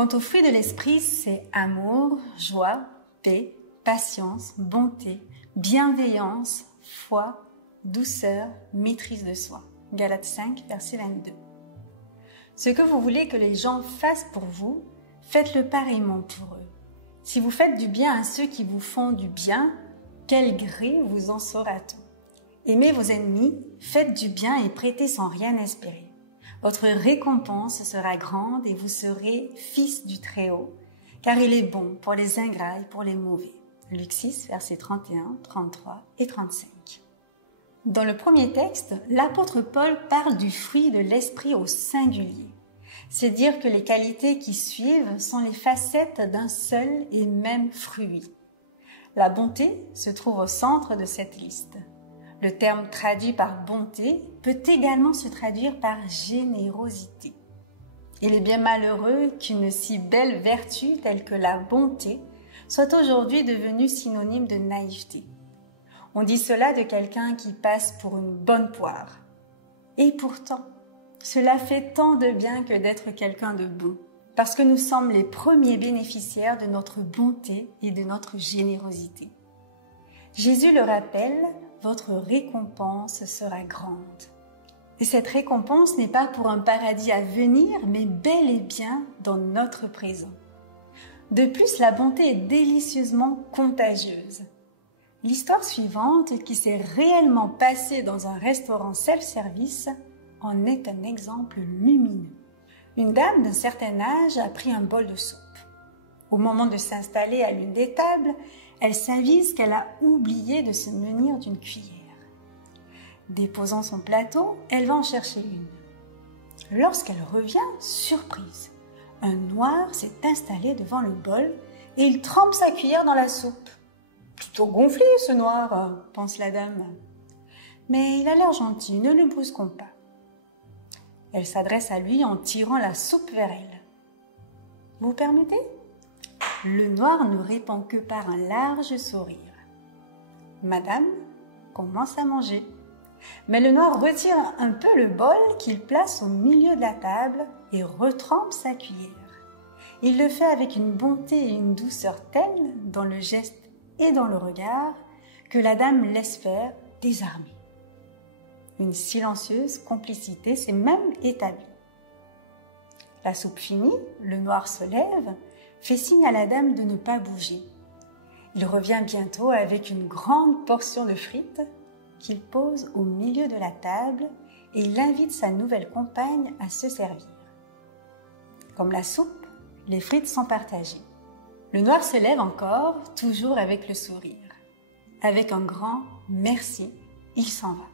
Quant au fruit de l'esprit, c'est amour, joie, paix, patience, bonté, bienveillance, foi, douceur, maîtrise de soi. Galates 5, verset 22. Ce que vous voulez que les gens fassent pour vous, faites-le pareillement pour eux. Si vous faites du bien à ceux qui vous font du bien, quel gré vous en saura-t-on? Aimez vos ennemis, faites du bien et prêtez sans rien espérer. Votre récompense sera grande et vous serez fils du Très-Haut, car il est bon pour les ingrats et pour les mauvais. Luc 6, versets 31, 33 et 35. Dans le premier texte, l'apôtre Paul parle du fruit de l'esprit au singulier. C'est dire que les qualités qui suivent sont les facettes d'un seul et même fruit. La bonté se trouve au centre de cette liste. Le terme traduit par bonté peut également se traduire par générosité. Il est bien malheureux qu'une si belle vertu telle que la bonté soit aujourd'hui devenue synonyme de naïveté. On dit cela de quelqu'un qui passe pour une bonne poire. Et pourtant, cela fait tant de bien que d'être quelqu'un de bon, parce que nous sommes les premiers bénéficiaires de notre bonté et de notre générosité. Jésus le rappelle, votre récompense sera grande. Et cette récompense n'est pas pour un paradis à venir, mais bel et bien dans notre présent. De plus, la bonté est délicieusement contagieuse. L'histoire suivante, qui s'est réellement passée dans un restaurant self-service, en est un exemple lumineux. Une dame d'un certain âge a pris un bol de soupe. Au moment de s'installer à l'une des tables, elle s'avise qu'elle a oublié de se munir d'une cuillère. Déposant son plateau, elle va en chercher une. Lorsqu'elle revient, surprise, un noir s'est installé devant le bol et il trempe sa cuillère dans la soupe. Plutôt gonflé ce noir, pense la dame. Mais il a l'air gentil, ne le brusquons pas. Elle s'adresse à lui en tirant la soupe vers elle. Vous permettez ? Le noir ne répond que par un large sourire. Madame commence à manger. Mais le noir retire un peu le bol qu'il place au milieu de la table et retrempe sa cuillère. Il le fait avec une bonté et une douceur telles dans le geste et dans le regard que la dame laisse faire, désarmée. Une silencieuse complicité s'est même établie. La soupe finie, le noir se lève, fait signe à la dame de ne pas bouger. Il revient bientôt avec une grande portion de frites qu'il pose au milieu de la table et il invite sa nouvelle compagne à se servir. Comme la soupe, les frites sont partagées. Le noir se lève encore, toujours avec le sourire. Avec un grand « merci », il s'en va.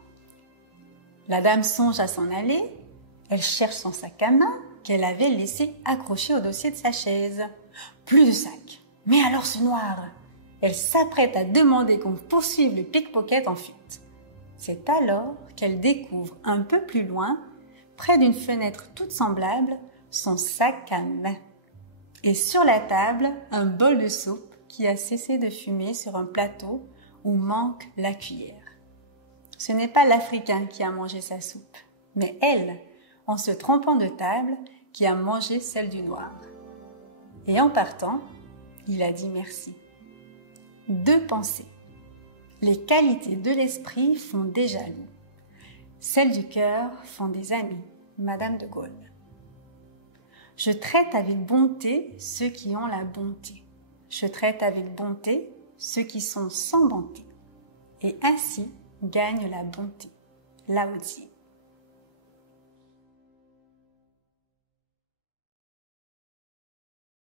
La dame songe à s'en aller. Elle cherche son sac à main qu'elle avait laissé accroché au dossier de sa chaise. Plus de sac. Mais alors ce noir? Elle s'apprête à demander qu'on poursuive le pickpocket en fuite. C'est alors qu'elle découvre un peu plus loin, près d'une fenêtre toute semblable, son sac à main. Et sur la table, un bol de soupe qui a cessé de fumer sur un plateau où manque la cuillère. Ce n'est pas l'Africain qui a mangé sa soupe, mais elle, en se trompant de table, qui a mangé celle du noir. Et en partant, il a dit merci. 2 pensées. Les qualités de l'esprit font des jaloux. Celles du cœur font des amis. Madame de Gaulle. Je traite avec bonté ceux qui ont la bonté. Je traite avec bonté ceux qui sont sans bonté. Et ainsi gagne la bonté. Lao Tzu.